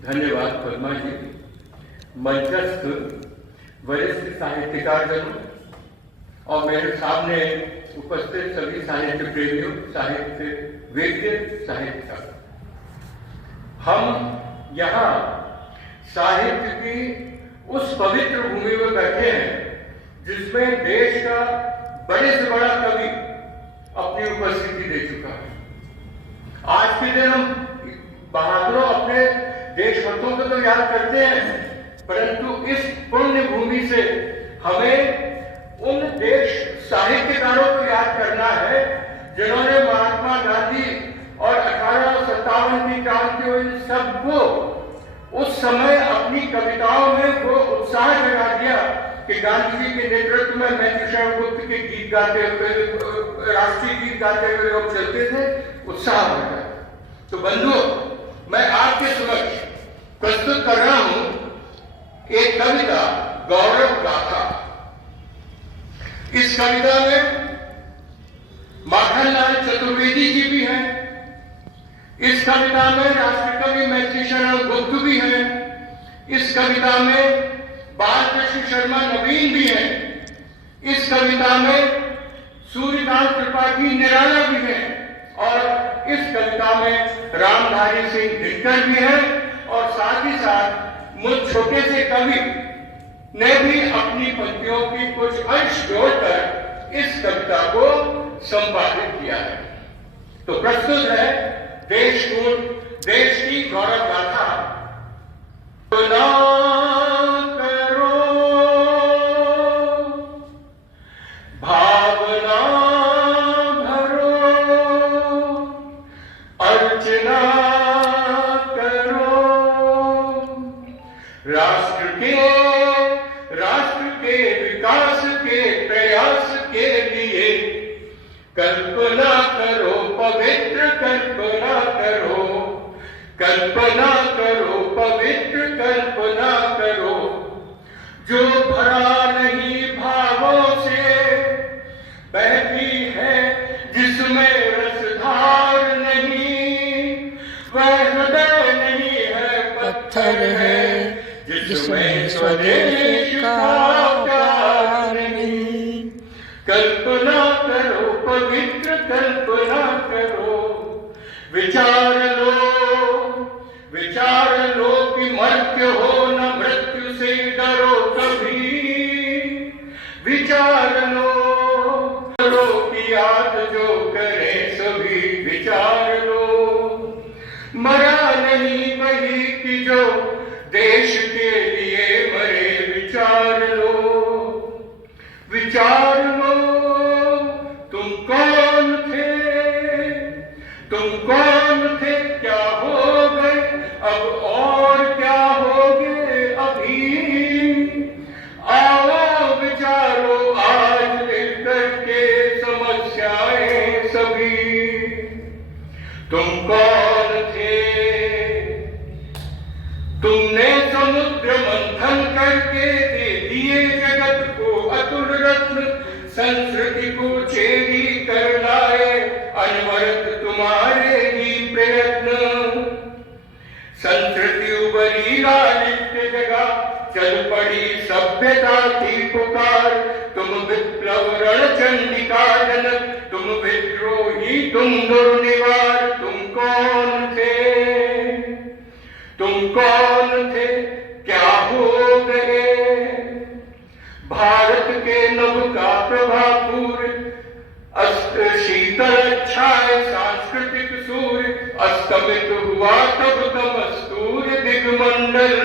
धन्यवाद पद्मा जी। मंचस्थ वरिष्ठ साहित्यकारजनों और मेरे सामने उपस्थित सभी साहित्य प्रेमियों, साहित्य वेद्य, साहित्यकार, हम यहाँ साहित्य की उस पवित्र भूमि में बैठे हैं जिसमें देश का बड़े से बड़ा कवि अपनी उपस्थिति दे चुका है। आज के दिन हम बहादुरों अपने देशभक्तों को तो याद करते हैं, परंतु इस पुण्य भूमि से हमें उन देश साहित्यकारों को याद करना है जिन्होंने महात्मा गांधी और 1857 की क्रांति हुई सबको उस समय अपनी कविताओं में वो उत्साह जगा दिया कि गांधी जी के नेतृत्व में मैत्रेय गुप्त के गीत गाते हुए, राष्ट्रीय गीत गाते हुए लोग चलते थे, उत्साह हो गया। तो बंधुओं, मैं आपके समक्ष प्रस्तुत कर रहा हूं एक कविता, गौरव गाथा। इस कविता में माखनलाल चतुर्वेदी जी भी हैं, इस कविता में राष्ट्रकवि मैत्रेय गुप्त भी हैं, इस कविता में बालकृष्ण शर्मा नवीन भी हैं, इस कविता में सूर्यकांत त्रिपाठी निराला भी हैं और इस कविता में रामधारी सिंह दिनकर भी हैं और साथ ही साथ मुझ छोटे से कवि ने भी अपनी पंक्तियों की कुछ अंश जोड़कर इस कविता को संपादित किया है। तो प्रस्तुत है देश की गौरव गाथा। राष्ट्र के विकास के प्रयास के लिए कल्पना करो, पवित्र कल्पना करो, कल्पना करो, पवित्र कल्पना करो, जो भरा नहीं भावों से बहती है, जिसमें रसधार नहीं, वह हृदय नहीं है, पत्थर है, जिसमें स्वदेश का प्यार नहीं। कल्पना करो, पवित्र कल्पना करो, विचार लो कि मर्त्य हो न मृत्यु से डरो कभी। विचार लो कि याद जो करे सभी। विचार लो, मरा नहीं वही कि जो देश के लिए मरे। विचार लो, विचार लो, तुम कौन थे, तुम कौन थे, क्या हो गए अब और क्या होगे अभी। आओ विचारो आज मिलकर के समस्याएं सभी। तुम कौन थे, तुमने समुद्र मंथन करके दे दिए जगत को अतुल रत्न। संस्कृति को चेरी कर लाए अनवरत तुम्हारे ही प्रयत्न। संस्कृति उबरी नित्य जगह, चल पड़ी सभ्यता की पुकार। तुम विप्लव रणचंडिका जनक, तुम विद्रोही, तुम दुर्निवार। तुम कौन थे, तुम कौन थे, क्या हो गए। भारत के नभ का प्रभापूर शीतल छाए सांस्कृतिक सूर्य। अस्तमित हुआ तब कमस्तूर्य दिगमंडल।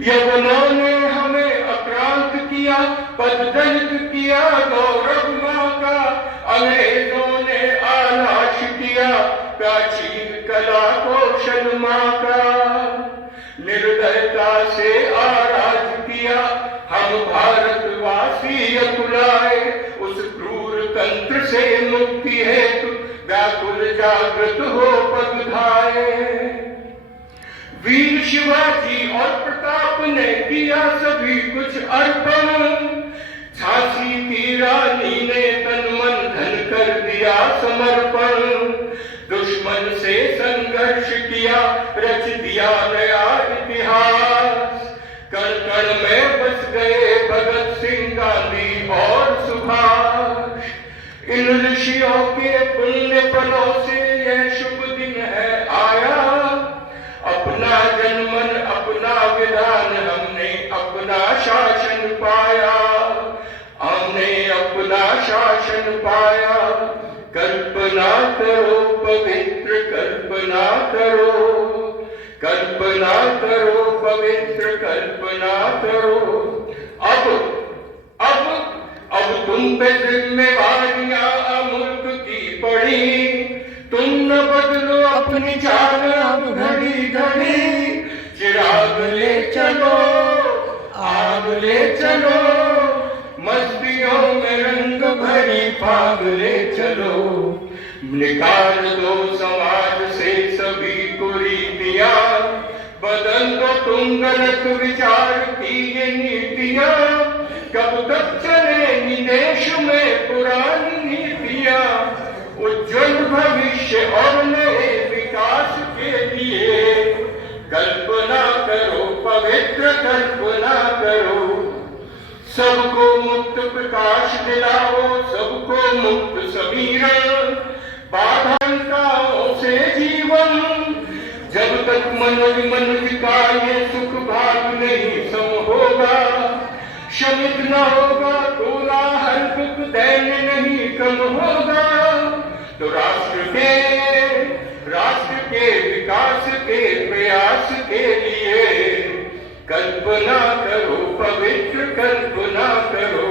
यवनों ने हमें आक्रांत किया, पददलित किया गौरव मां का। अंग्रेजों ने आनाश किया प्राचीन कला कौशल मां का। निर्दयता से आराज किया हम भारतवासी अकुलाए। उस क्रूर तंत्र से मुक्ति हेतु व्याकुल जागृत हो पगधाए। वीर शिवाजी और प्रताप ने किया सभी कुछ अर्पण। झांसी की रानी ने तन मन धन कर दिया समर्पण। दुश्मन से संघर्ष किया, रच दिया कण में बस गए भगत सिंह, गांधी और सुभाष। इन ऋषियों के पुण्य फलों से यह शुभ दिन है आया। अपना जनमन अपना विधान, हमने अपना शासन पाया, हमने अपना शासन पाया। कल्पना करो पवित्र, कल्पना करो, कल्पना करो पवित्र, कल्पना करो। अब तुम पे जिम्मेवारियां मुल्क की पड़ी, तुम न बदलो अपनी चाल अब घड़ी घड़ी। चिराग ले चलो, आग ले चलो, मस्तियों में रंग भरी फाग ले चलो। निकाल दो समाज से सभी कुरीतियां, बदल दो तुम गलत विचार की ये नीतियां। कब तक चलेंगी देश में पुरानी नीतियां, उज्जवल भविष्य और नए विकास के लिए। कल्पना करो पवित्र, कल्पना करो। सबको मुक्त प्रकाश दिलाओ, सबको मुक्त समीरण, बाधाओं से जीवन। जब तक मनुष्य का ये सुख भाग नहीं सम होगा, शमित न होगा कोलाहल, दुख दैन्य नहीं कम होगा। तो राष्ट्र के विकास के प्रयास के लिए कल्पना करो पवित्र, कल्पना करो।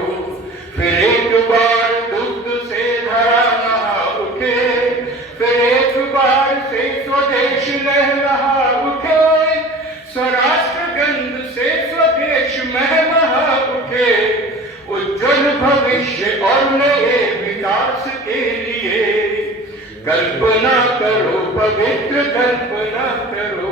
फिर एक बार दुग्ध से धरा नहा उठे, फिर एक बार से स्वदेश लहलहा उठे। स्वराष्ट्र गंध से स्वदेश महमहा उठे। उज्जवल भविष्य और नए विकास के लिए कल्पना करो पवित्र, कल्पना करो।